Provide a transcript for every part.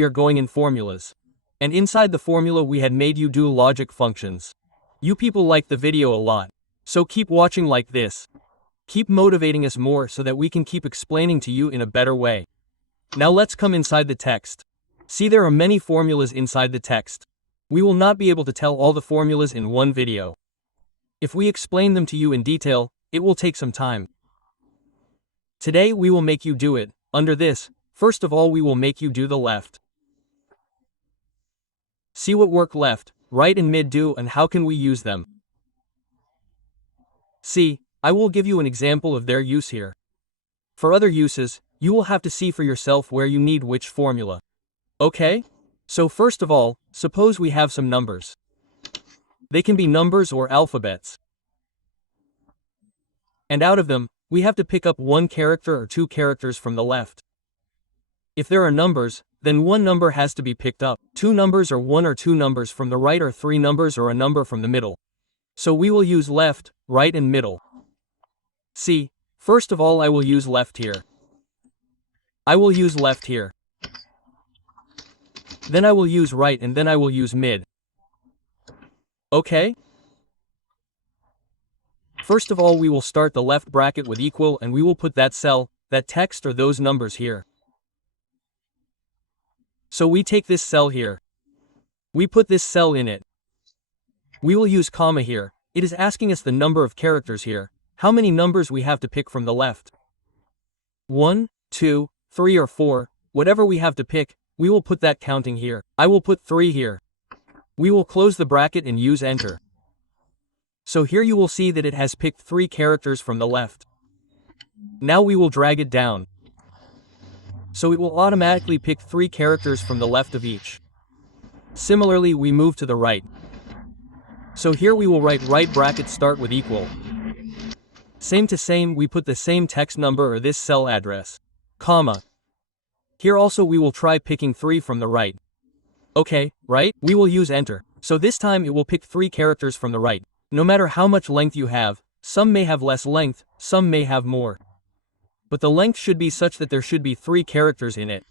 We are going in formulas. And inside the formula we had made you do logic functions. You people like the video a lot. So keep watching like this. Keep motivating us more so that we can keep explaining to you in a better way. Now let's come inside the text. See, there are many formulas inside the text. We will not be able to tell all the formulas in one video. If we explain them to you in detail, it will take some time. Today we will make you do it. Under this, first of all we will make you do the left. See what work left, right and mid do and how can we use them. See, I will give you an example of their use here. For other uses, you will have to see for yourself where you need which formula. Okay? So first of all, suppose we have some numbers. They can be numbers or alphabets. And out of them, we have to pick up one character or two characters from the left. If there are numbers, then one number has to be picked up. Two numbers or one or two numbers from the right, or three numbers or a number from the middle. So we will use left, right and middle. See, first of all I will use left here. I will use left here. Then I will use right and then I will use mid. Okay? First of all we will start the left bracket with equal and we will put that cell, that text or those numbers here. So we take this cell here. We put this cell in it. We will use comma here. It is asking us the number of characters here. How many numbers we have to pick from the left. 1, 2, 3 or 4, whatever we have to pick, we will put that counting here. I will put 3 here. We will close the bracket and use enter. So here you will see that it has picked 3 characters from the left. Now we will drag it down. So it will automatically pick 3 characters from the left of each. Similarly we move to the right. So here we will write right bracket start with equal. Same to same, we put the same text number or this cell address. Comma. Here also we will try picking 3 from the right. Okay, right? We will use enter. So this time it will pick 3 characters from the right. No matter how much length you have, some may have less length, some may have more. But the length should be such that there should be 3 characters in it.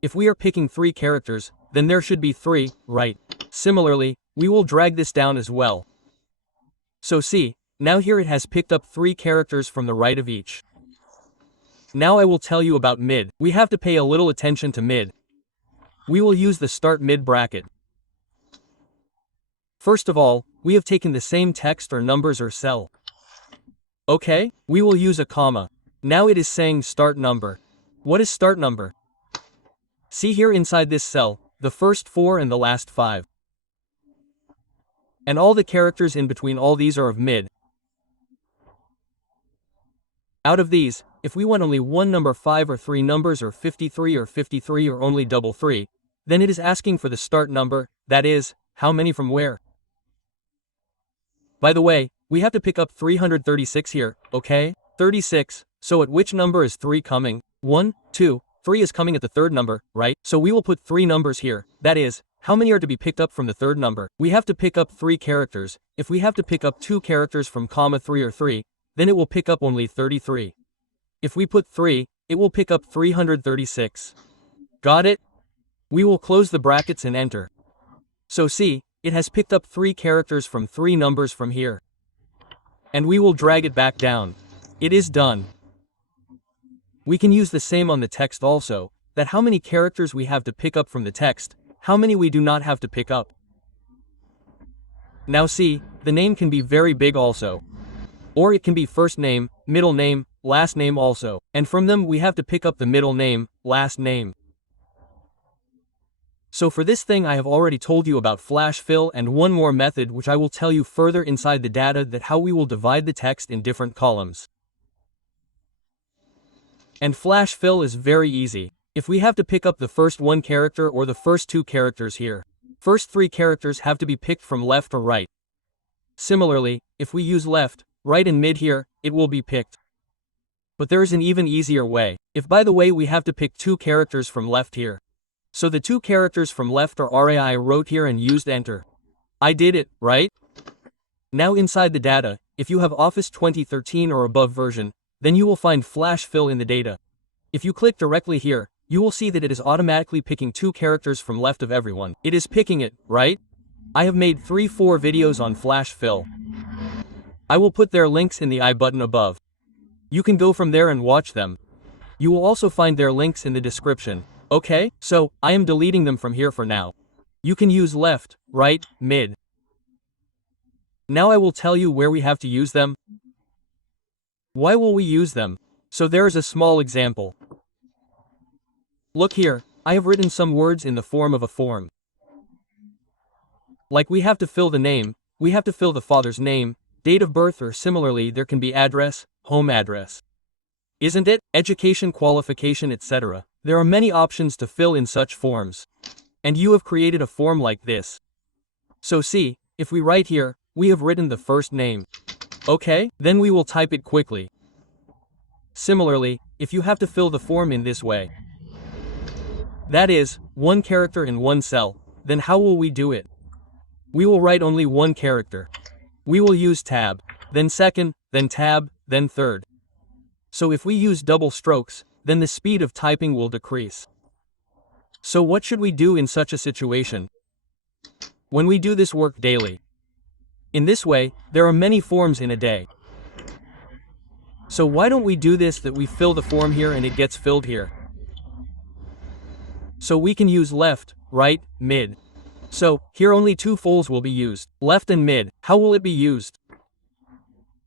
If we are picking 3 characters, then there should be 3, right? Similarly, we will drag this down as well. So see, now here it has picked up 3 characters from the right of each. Now I will tell you about mid. We have to pay a little attention to mid. We will use the start mid bracket. First of all, we have taken the same text or numbers or cell. Okay, we will use a comma. Now it is saying start number. What is start number? See here inside this cell, the first 4 and the last 5. And all the characters in between all these are of mid. Out of these, if we want only one number 5 or 3 numbers or 53 or only double 3, then it is asking for the start number, that is, how many from where. By the way, we have to pick up 336 here, okay? 36, so at which number is 3 coming? 1, 2, 3 is coming at the third number, right? So we will put 3 numbers here, that is, how many are to be picked up from the third number? We have to pick up 3 characters. If we have to pick up 2 characters from comma 3 or 3, then it will pick up only 33. If we put 3, it will pick up 336. Got it? We will close the brackets and enter. So see, it has picked up 3 characters from 3 numbers from here. And we will drag it back down. It is done. We can use the same on the text also, that how many characters we have to pick up from the text, how many we do not have to pick up. Now see, the name can be very big also. Or it can be first name, middle name, last name also, and from them we have to pick up the middle name, last name. So for this thing I have already told you about flash fill and one more method which I will tell you further inside the data, that how we will divide the text in different columns. And flash fill is very easy. If we have to pick up the first 1 character or the first 2 characters here, first 3 characters have to be picked from left or right. Similarly, if we use left, right and mid here, it will be picked. But there is an even easier way. If by the way we have to pick 2 characters from left here. So the 2 characters from left are RA I wrote here and used enter. I did it, right? Now inside the data, if you have Office 2013 or above version, then you will find flash fill in the data. If you click directly here, you will see that it is automatically picking 2 characters from left of everyone. It is picking it, right? I have made 3-4 videos on Flash Fill. I will put their links in the I button above. You can go from there and watch them. You will also find their links in the description. Okay, so, I am deleting them from here for now. You can use left, right, mid. Now I will tell you where we have to use them. Why will we use them? So there is a small example. Look here, I have written some words in the form of a form. Like we have to fill the name, we have to fill the father's name, date of birth, or similarly there can be address, home address. Isn't it? Education, qualification, etc. There are many options to fill in such forms. And you have created a form like this. So see, if we write here, we have written the first name. Okay, then we will type it quickly. Similarly, if you have to fill the form in this way, that is, 1 character in 1 cell, then how will we do it? We will write only 1 character. We will use tab, then second, then tab, then third. So if we use double strokes, then the speed of typing will decrease. So what should we do in such a situation? When we do this work daily. In this way, there are many forms in a day. So why don't we do this, that we fill the form here and it gets filled here? So we can use left, right, mid. So, here only 2 folds will be used, left and mid. How will it be used?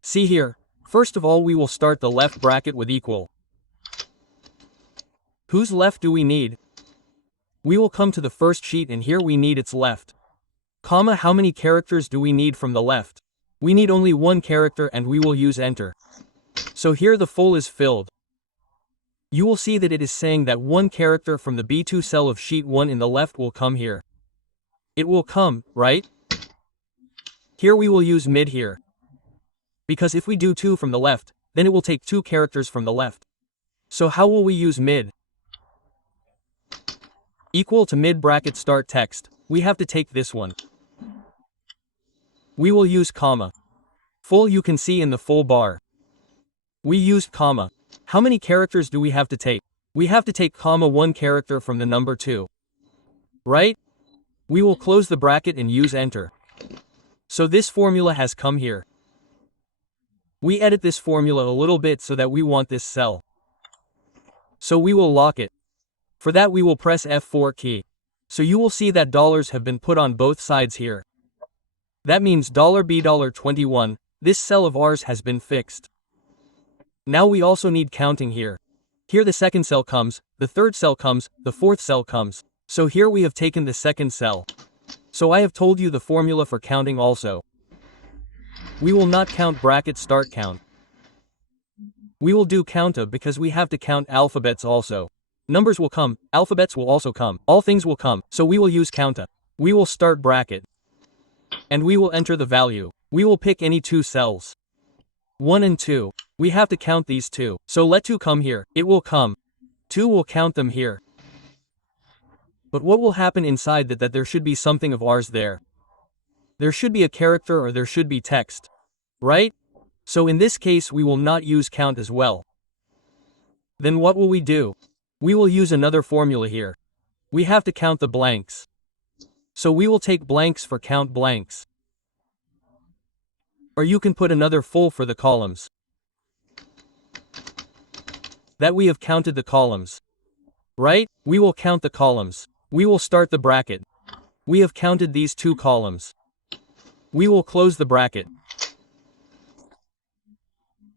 See here, first of all we will start the left bracket with equal. Whose left do we need? We will come to the first sheet and here we need its left. Comma, how many characters do we need from the left? We need only 1 character and we will use enter. So here the full is filled. You will see that it is saying that 1 character from the B2 cell of sheet 1 in the left will come here. It will come, right? Here we will use mid here. Because if we do 2 from the left, then it will take 2 characters from the left. So how will we use mid? Equal to mid bracket start text. We have to take this one. We will use comma. Full you can see in the full bar. We used comma. How many characters do we have to take? We have to take comma 1 character from the number 2. Right? We will close the bracket and use enter. So this formula has come here. We edit this formula a little bit so that we want this cell. So we will lock it. For that we will press F4 key. So you will see that dollars have been put on both sides here. That means $B$21, this cell of ours has been fixed. Now we also need counting here. Here the second cell comes, the third cell comes, the fourth cell comes. So here we have taken the second cell. So I have told you the formula for counting also. We will not count bracket start count. We will do counta because we have to count alphabets also. Numbers will come, alphabets will also come, all things will come, so we will use counta. We will start bracket. And we will enter the value. We will pick any 2 cells. 1 and 2. We have to count these 2. So let 2 come here, it will come. 2 will count them here. But what will happen inside that there should be something of ours there? There should be a character or there should be text. Right? So in this case we will not use count as well. Then what will we do? We will use another formula here. We have to count the blanks. So we will take blanks for count blanks. Or you can put another full for the columns. That we have counted the columns. Right? We will count the columns. We will start the bracket. We have counted these 2 columns. We will close the bracket.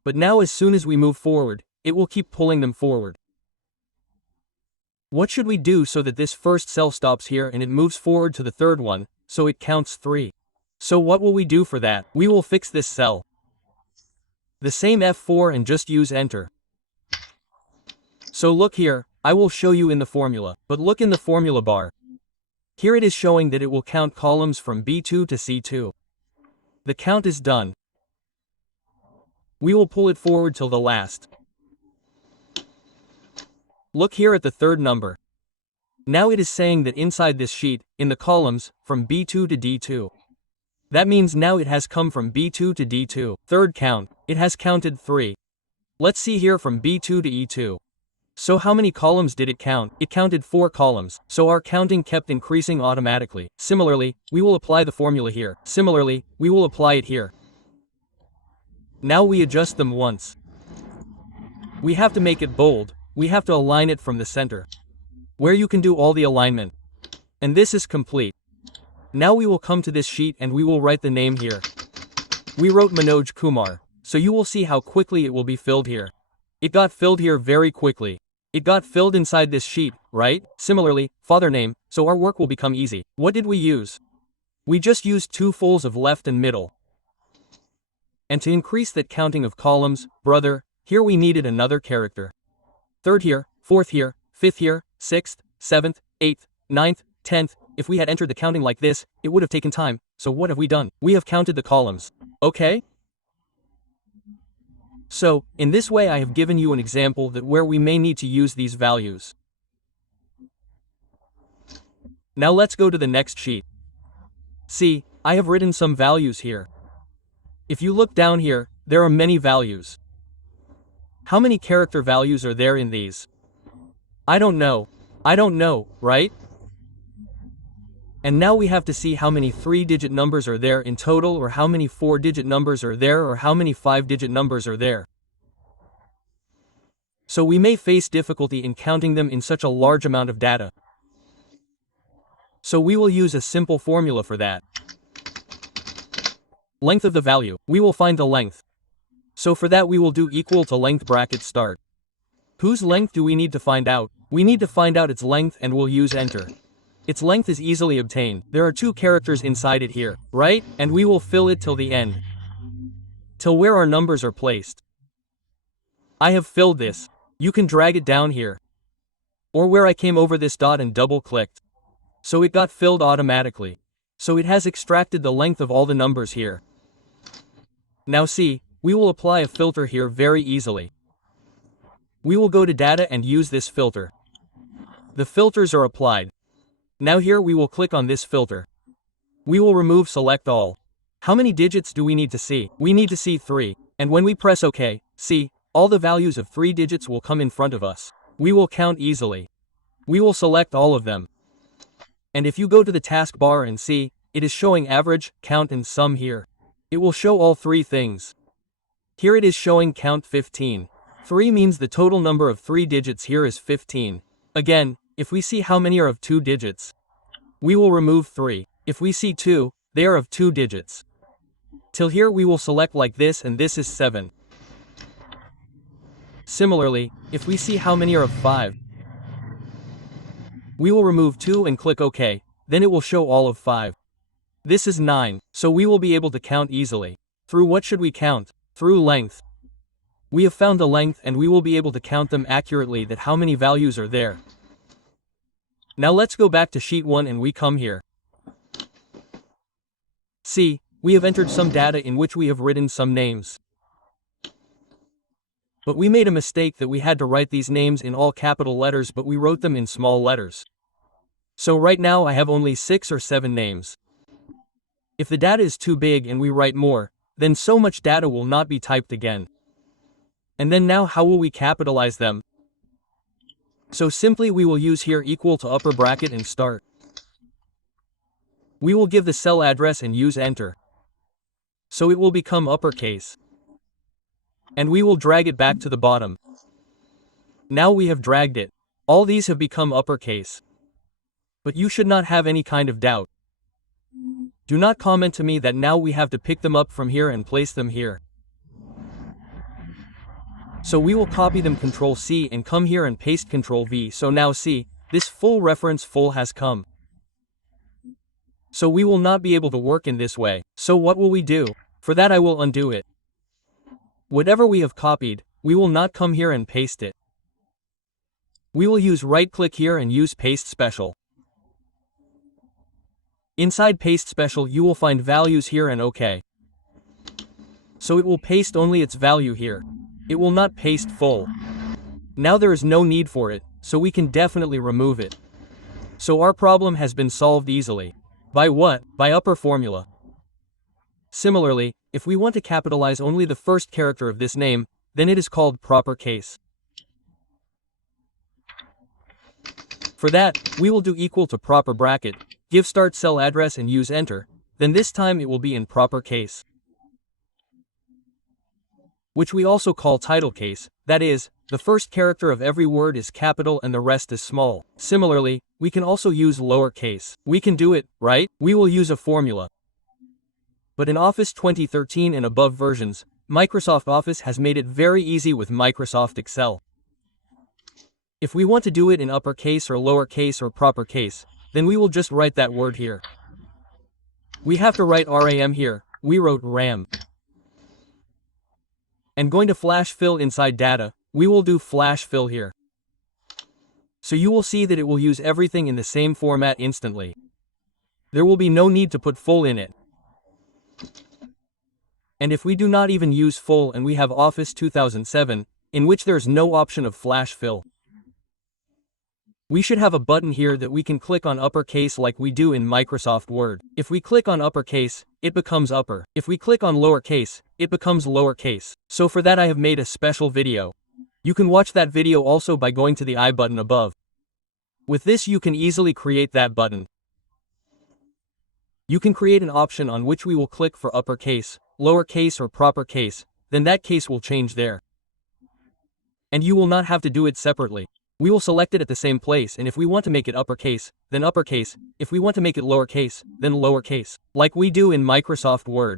But now as soon as we move forward, it will keep pulling them forward. What should we do so that this first cell stops here and it moves forward to the third one, so it counts 3? So what will we do for that? We will fix this cell. The same F4 and just use enter. So look here, I will show you in the formula, but look in the formula bar. Here it is showing that it will count columns from B2 to C2. The count is done. We will pull it forward till the last. Look here at the third number. Now it is saying that inside this sheet, in the columns, from B2 to D2. That means now it has come from B2 to D2. Third count, it has counted 3. Let's see here from B2 to E2. So how many columns did it count? It counted 4 columns, so our counting kept increasing automatically. Similarly, we will apply the formula here. Similarly, we will apply it here. Now we adjust them once. We have to make it bold. We have to align it from the center, where you can do all the alignment. And this is complete. Now we will come to this sheet and we will write the name here. We wrote Manoj Kumar, so you will see how quickly it will be filled here. It got filled here very quickly. It got filled inside this sheet, right? Similarly, father name, so our work will become easy. What did we use? We just used 2 folds of left and middle. And to increase that counting of columns, brother, here we needed another character. 3rd here, 4th here, 5th here, 6th, 7th, 8th, 9th, 10th. If we had entered the counting like this, it would have taken time. So what have we done? We have counted the columns. Okay? So, in this way I have given you an example that where we may need to use these values. Now let's go to the next sheet. See, I have written some values here. If you look down here, there are many values. How many character values are there in these? I don't know. I don't know, right? And now we have to see how many 3-digit numbers are there in total, or how many 4-digit numbers are there, or how many 5-digit numbers are there. So we may face difficulty in counting them in such a large amount of data. So we will use a simple formula for that. Length of the value. We will find the length. So for that we will do equal to length bracket start. Whose length do we need to find out? We need to find out its length and we'll use enter. Its length is easily obtained. There are 2 characters inside it here, right? And we will fill it till the end. Till where our numbers are placed. I have filled this. You can drag it down here. Or where I came over this dot and double clicked. So it got filled automatically. So it has extracted the length of all the numbers here. Now see, we will apply a filter here very easily. We will go to data and use this filter. The filters are applied. Now here we will click on this filter. We will remove select all. How many digits do we need to see? We need to see 3. And when we press OK, see, all the values of 3 digits will come in front of us. We will count easily. We will select all of them. And if you go to the taskbar and see, it is showing average, count and sum here. It will show all 3 things. Here it is showing count 15. 3 means the total number of 3 digits here is 15. Again, if we see how many are of 2 digits, we will remove 3. If we see 2, they are of 2 digits. Till here we will select like this and this is 7. Similarly, if we see how many are of 5, we will remove 2 and click OK, then it will show all of 5. This is 9, so we will be able to count easily. Through what should we count? Through length. We have found the length and we will be able to count them accurately that how many values are there. Now let's go back to sheet 1 and we come here. See, we have entered some data in which we have written some names. But we made a mistake that we had to write these names in all capital letters, but we wrote them in small letters. So right now I have only 6 or 7 names. If the data is too big and we write more, then so much data will not be typed again. And then now how will we capitalize them? So simply we will use here equal to upper bracket and start. We will give the cell address and use enter. So it will become uppercase. And we will drag it back to the bottom. Now we have dragged it. All these have become uppercase. But you should not have any kind of doubt. Do not comment to me that now we have to pick them up from here and place them here. So we will copy them Ctrl C and come here and paste Ctrl V. So now see, this full reference full has come. So we will not be able to work in this way. So what will we do? For that I will undo it. Whatever we have copied, we will not come here and paste it. We will use right click here and use paste special. Inside paste special you will find values here and OK. So it will paste only its value here. It will not paste full. Now there is no need for it, so we can definitely remove it. So our problem has been solved easily. By what? By upper formula. Similarly, if we want to capitalize only the first character of this name, then it is called proper case. For that, we will do equal to proper bracket, give start cell address and use enter, then this time it will be in proper case, which we also call title case, that is, the first character of every word is capital and the rest is small. Similarly, we can also use lowercase. We can do it, right? We will use a formula. But in Office 2013 and above versions, Microsoft Office has made it very easy with Microsoft Excel. If we want to do it in uppercase or lowercase or proper case, then we will just write that word here. We have to write RAM here, we wrote RAM. And going to flash fill inside data, we will do flash fill here. So you will see that it will use everything in the same format instantly. There will be no need to put full in it. And if we do not even use full and we have Office 2007, in which there is no option of flash fill, we should have a button here that we can click on uppercase like we do in Microsoft Word. If we click on uppercase, it becomes upper. If we click on lowercase, it becomes lowercase. So for that I have made a special video. You can watch that video also by going to the I button above. With this you can easily create that button. You can create an option on which we will click for uppercase, lowercase or proper case, then that case will change there. And you will not have to do it separately. We will select it at the same place, and if we want to make it uppercase, then uppercase, if we want to make it lowercase, then lowercase, like we do in Microsoft Word.